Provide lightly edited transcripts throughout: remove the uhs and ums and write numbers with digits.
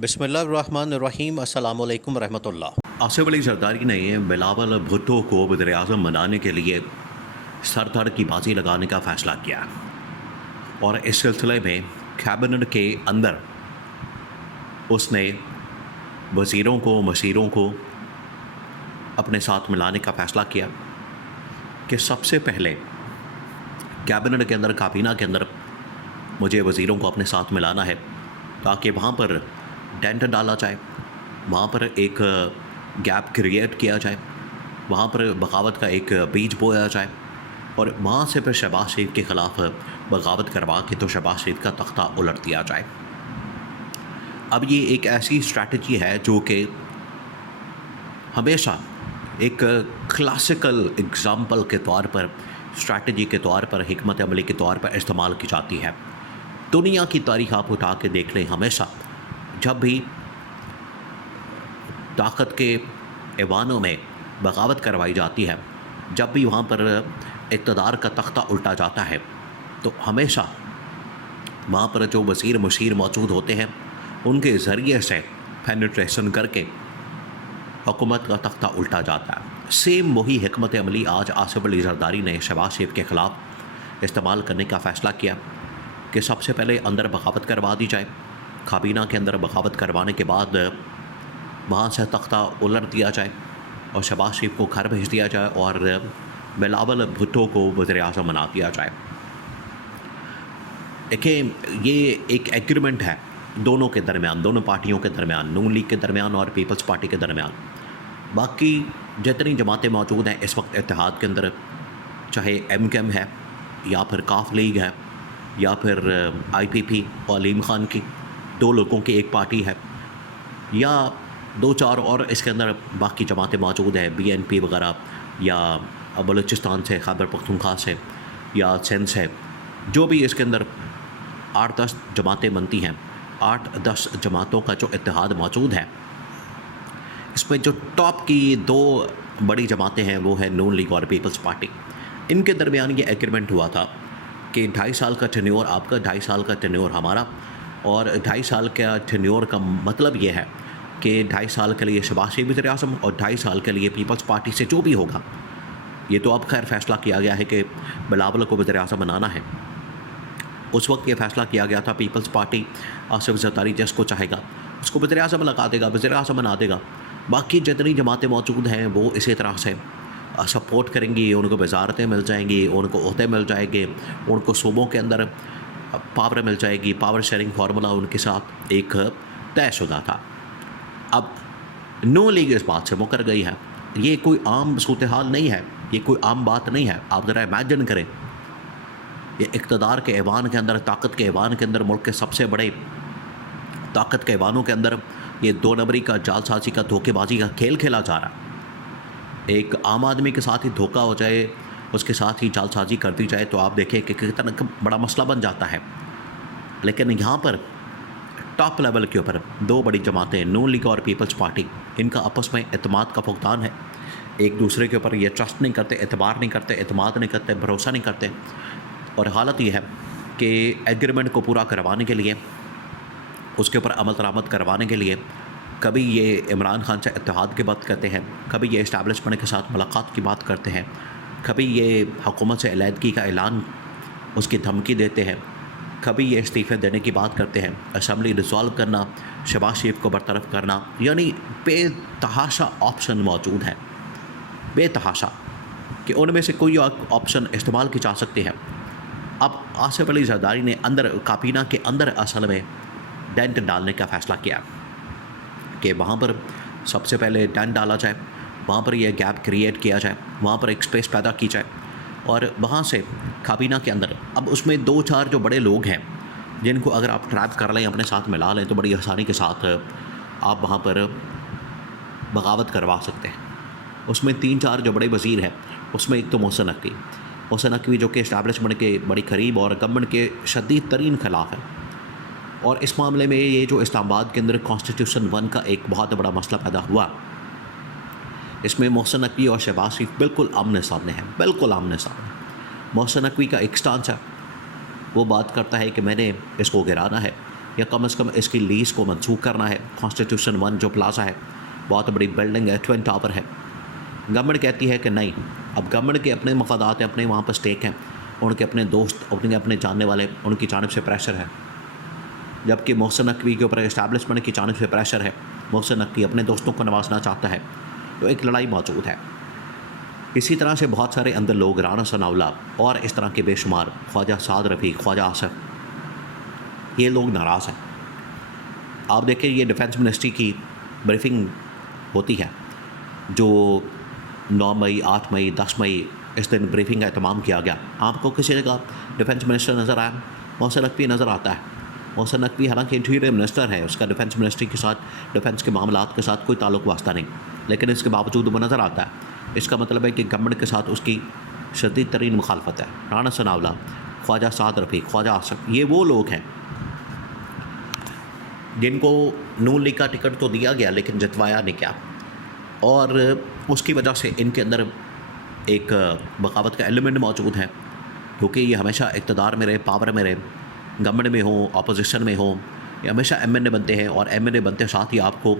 बिस्मिल्लाहिर्रहमानिर्रहीम अस्सलामु अलैकुम रहमतुल्लाह। आसिफ अली जरदारी ने बिलावल भुट्टो को वज़ीर आज़म बनाने के लिए सर धड़ की बाजी लगाने का फ़ैसला किया और इस सिलसिले में कैबिनेट के अंदर उसने वज़ीरों को मशीरों को अपने साथ मिलाने का फ़ैसला किया कि सबसे पहले कैबिनेट के अंदर काबीना के अंदर मुझे वज़ीरों को अपने साथ मिलाना है ताकि वहाँ पर डेंट डाला जाए, वहाँ पर एक गैप क्रिएट किया जाए, वहाँ पर बगावत का एक बीज बोया जाए और वहाँ से फिर शहबाज शरीफ के ख़िलाफ़ बगावत करवा के तो शहबाज शरीफ का तख्ता उलट दिया जाए। अब ये एक ऐसी स्ट्रैटेजी है जो कि हमेशा एक क्लासिकल एग्ज़ाम्पल के तौर पर, स्ट्रैटेजी के तौर पर, हिकमत अमली के तौर पर इस्तेमाल की जाती है। दुनिया की तारीख़ आप उठा के देख लें, हमेशा जब भी ताकत के ऐवानों में बगावत करवाई जाती है, जब भी वहाँ पर इक़्तिदार का तख्ता उल्टा जाता है, तो हमेशा वहाँ पर जो वज़ीर मशीर मौजूद होते हैं उनके ज़रिए से पेनिट्रेशन करके हुकूमत का तख्ता उल्टा जाता है। सेम वही हिकमत अमली आज आसिफ अली जरदारी ने शहबाज शरीफ के ख़िलाफ़ इस्तेमाल करने का फ़ैसला किया कि सबसे पहले अंदर बगावत करवा दी जाए, काबीना के अंदर बगावत करवाने के बाद वहाँ से तख्ता उलट दिया जाए और शहबाज शरीफ को घर भेज दिया जाए और बिलावल भुट्टो को वज़ीर आज़म बना दिया जाए। देखिए, ये एक एग्रीमेंट है दोनों के दरमियान, दोनों पार्टियों के दरमियान, नून लीग के दरमियान और पीपल्स पार्टी के दरमियान। बाकी जितनी जमातें मौजूद हैं इस वक्त इत्तेहाद के अंदर, चाहे MKM है या फिर काफ लीग है या फिर IPP और अलीम ख़ान की, दो लोगों की एक पार्टी है, या दो चार और इसके अंदर बाकी जमातें मौजूद हैं, BNP वगैरह, या बलूचिस्तान से, खैबर पख्तूनख्वा से, या सिंध से, जो भी इसके अंदर 8-10 जमातें बनती हैं। 8-10 जमातों का जो इत्तेहाद मौजूद है, इसमें जो टॉप की दो बड़ी जमातें हैं वो है नून लीग और पीपल्स पार्टी। इनके दरमियान ये एग्रीमेंट हुआ था कि 2.5 साल का टेन्योर आपका, 2.5 साल का टेन्योर हमारा, और 2.5 साल का टेन्योर का मतलब ये है कि 2.5 साल के लिए शहबाज शरीफ वज़ीर आज़म और 2.5 साल के लिए पीपल्स पार्टी से जो भी होगा। ये तो अब खैर फ़ैसला किया गया है कि बिलावल को वज़ीर आज़म बनाना है। उस वक्त ये फ़ैसला किया गया था पीपल्स पार्टी आसिफ जरदारी जिसको चाहेगा उसको वज़ीर आज़म लगा देगा, वज़ीर आज़म बना देगा। बाकी जितनी जमातें मौजूद हैं वो इसी तरह से सपोर्ट करेंगी, उनको वजारतें मिल जाएंगी, उनको ओहदे मिल जाएंगे, उनको सूबों के अंदर पावर मिल जाएगी। पावर शेयरिंग फार्मूला उनके साथ एक तयशुदा था। अब नून लीग इस बात से मुकर गई है। ये कोई आम सूरत हाल नहीं है, ये कोई आम बात नहीं है। आप ज़रा इमेजिन करें, ये इक़्तिदार के ऐवान के अंदर, ताकत के ऐवान के अंदर, मुल्क के सबसे बड़े ताकत के ऐवानों के अंदर ये 2 नंबरी का, जालसाजी का, धोखेबाजी का खेल खेला जा रहा है। एक आम आदमी के साथ ही धोखा हो जाए, उसके साथ ही जालसाजी कर दी जाए, तो आप देखें कि कितना बड़ा मसला बन जाता है। लेकिन यहाँ पर टॉप लेवल के ऊपर 2 बड़ी जमातें, नून लीग और पीपल्स पार्टी, इनका आपस में एतमाद का फुकदान है। एक दूसरे के ऊपर ये ट्रस्ट नहीं करते, एतबार नहीं करते, एतमाद नहीं करते, भरोसा नहीं करते। और हालत ये है कि एग्रीमेंट को पूरा करवाने के लिए, उसके ऊपर अमल दरामद करवाने के लिए, कभी ये इमरान खान से इत्तेहाद की बात करते हैं, कभी ये इस्टेब्लिशमेंट के साथ मुलाकात की बात करते हैं, कभी ये हुकूमत से अलहदगी का ऐलान, उसकी धमकी देते हैं, कभी ये इस्तीफ़े देने की बात करते हैं, असम्बली डिसॉल्व करना, शहबाज शरीफ को बरतरफ करना। यानी बेतहाशा ऑप्शन मौजूद है, बेतहाशा, कि उनमें से कोई ऑप्शन इस्तेमाल की जा सकती है। अब आसिफ अली जरदारी ने अंदर काबीना के अंदर असल में डेंट डालने का फ़ैसला किया कि वहाँ पर सबसे पहले डेंट डाला जाए, वहाँ पर यह गैप क्रिएट किया जाए, वहाँ पर एक स्पेस पैदा की जाए और वहाँ से काबीना के अंदर, अब उसमें 2-4 जो बड़े लोग हैं जिनको अगर आप ट्रैप कर लें, अपने साथ मिला लें, तो बड़ी आसानी के साथ आप वहाँ पर बगावत करवा सकते हैं। उसमें 3-4 जो बड़े वज़ीर हैं, उसमें एक तो मोहसिन नकवी जो कि इस्टेब्लिशमेंट के बड़ी करीब और गवर्नमेंट के शदीद तरीन ख़िलाफ़ है। और इस मामले में ये जो इस्लामाबाद के अंदर कॉन्स्टिट्यूशन 1 का एक बहुत बड़ा मसला पैदा हुआ, इसमें मोहसिन नकवी और शहबाज शरीफ बिल्कुल आमने सामने हैं, बिल्कुल आमने सामने। मोहसिन नकवी का एक स्टांस है, वो बात करता है कि मैंने इसको गिराना है, या कम से कम इसकी लीज़ को मनसूख करना है। कॉन्स्टिट्यूशन 1 जो प्लाजा है, बहुत बड़ी बिल्डिंग है, ट्विन टावर है। गवर्नमेंट कहती है कि नहीं, अब गवर्नमेंट के अपने मफादात हैं, अपने वहाँ पर स्टेक हैं, उनके अपने दोस्त, अपने जानने वाले, उनकी जानिब से प्रेशर है। जबकि मोहसिन नकवी के ऊपर इस्टेब्लिशमेंट की जानिब से प्रेशर है, मोहसिन नकवी अपने दोस्तों को नवाजना चाहता है, तो एक लड़ाई मौजूद है। इसी तरह से बहुत सारे अंदर लोग, राना सनाउल्लाह और इस तरह के बेशुमार, ख्वाजा साद रफ़ी, ख्वाजा आसिफ, ये लोग नाराज़ हैं। आप देखिए, ये डिफेंस मिनिस्ट्री की ब्रीफिंग होती है जो 9 मई, 8 मई, 10 मई इस दिन ब्रीफिंग का एहतमाम किया गया। आपको किसी जगह डिफेंस मिनिस्टर नज़र आया? मोहसिन नकवी नज़र आता है। मोहसिन नकवी हालांकि इंटीरियर मिनिस्टर है, उसका डिफेंस मिनिस्ट्री के साथ, डिफेंस के मामलात के साथ कोई ताल्लुक वास्ता नहीं, लेकिन इसके बावजूद वो नज़र आता है। इसका मतलब है कि गवर्नमेंट के साथ उसकी शदीद तरीन मुखालफत है। राना सनाउल्लाह, ख्वाजा साद रफ़ी, ख्वाजा आसिफ, ये वो लोग हैं जिनको नून लीग का टिकट तो दिया गया लेकिन जितवाया नहीं गया, और उसकी वजह से इनके अंदर एक बगावत का एलिमेंट मौजूद है, क्योंकि ये हमेशा इक़्तिदार में रहे, पावर में रहे, गवर्नमेंट में हो, अपोजिशन में हो, ये हमेशा एमएनए बनते हैं, और एमएनए बनते साथ ही आपको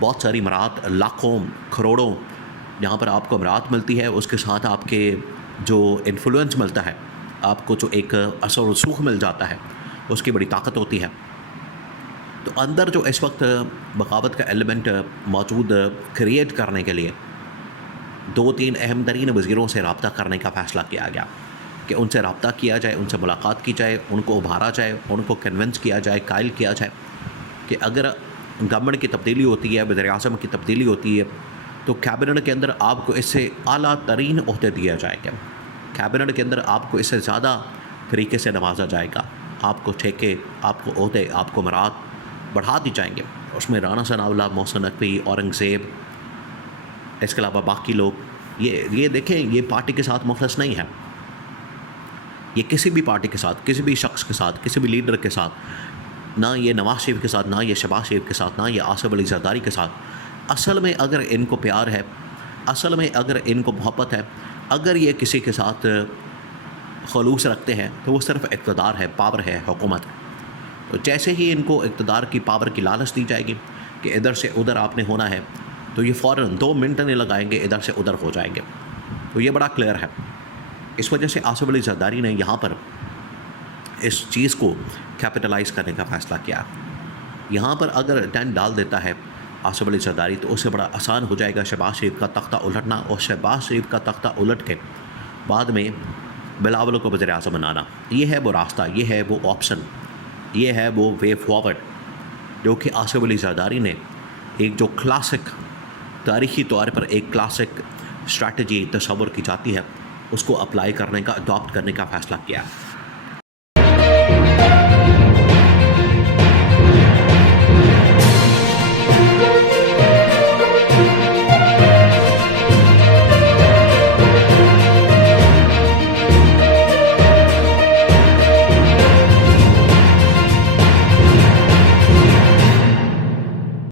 बहुत सारी मराहत, लाखों करोड़ों जहाँ पर आपको अमरात मिलती है, उसके साथ आपके जो इन्फ्लुएंस मिलता है, आपको जो एक असर रसूख मिल जाता है, उसकी बड़ी ताकत होती है। तो अंदर जो इस वक्त बगावत का एलिमेंट मौजूद क्रिएट करने के लिए 2-3 अहम तरीन वज़ीरों से रब्ता करने का फ़ैसला किया गया कि उनसे रब्ता किया जाए, उनसे मुलाकात की जाए, उनको उभारा जाए, उनको कन्विंस किया जाए, कायल किया जाए कि अगर गवर्नमेंट की तब्दीली होती है, वज़ीर-ए-आज़म की तब्दीली होती है, तो कैबिनेट के अंदर आपको इससे आला तरीन ओहदे दिए जाएंगे, कैबिनेट के अंदर आपको इससे ज़्यादा तरीके से नवाजा जाएगा, आपको ठेके, आपको ओहदे, आपको मरात बढ़ा दी जाएंगे। उसमें राना सनाउल्लाह, मोहसिन नकवी, औरंगज़ेब, इसके अलावा बाकी लोग, ये देखें, ये पार्टी के साथ मुखलिस नहीं है, ये किसी भी पार्टी के साथ, किसी भी शख्स के साथ, किसी भी लीडर के साथ, ना ये नवाज शरीफ के साथ, ना ये शहबाज शरीफ के साथ, ना ये आसिफ अली ज़रदारी के साथ। असल में अगर इनको प्यार है, असल में अगर इनको मोहब्बत है, अगर ये किसी के साथ खलूस रखते हैं, तो वो सिर्फ इक़्तिदार है, पावर है, हुकूमत है। तो जैसे ही इनको इक़्तिदार की, पावर की लालच दी जाएगी कि इधर से उधर आपने होना है, तो ये फ़ौरन 2 मिनट नहीं लगाएंगे, इधर से उधर हो जाएंगे। तो ये बड़ा क्लियर है। इस वजह से आसिफ अली ज़रदारी ने यहाँ पर इस चीज़ को कैपिटलाइज़ करने का फ़ैसला किया। यहाँ पर अगर टेंट डाल देता है आसिफ अली ज़रदारी, तो उससे बड़ा आसान हो जाएगा शहबाज शरीफ का तख्ता उलटना, और शहबाज शरीफ का तख्ता उलट के बाद में बिलावल को वज़ीर-ए-आज़म बनाना। ये है वो रास्ता, ये है वो ऑप्शन, ये है वो वे फॉरवर्ड जो कि आसिफ अली ज़रदारी ने एक जो क्लासिक, तारीख़ी तौर पर एक क्लासिक स्ट्रैटेजी तस्वर की जाती है, उसको अप्लाई करने का, अडॉप्ट करने का फ़ैसला किया।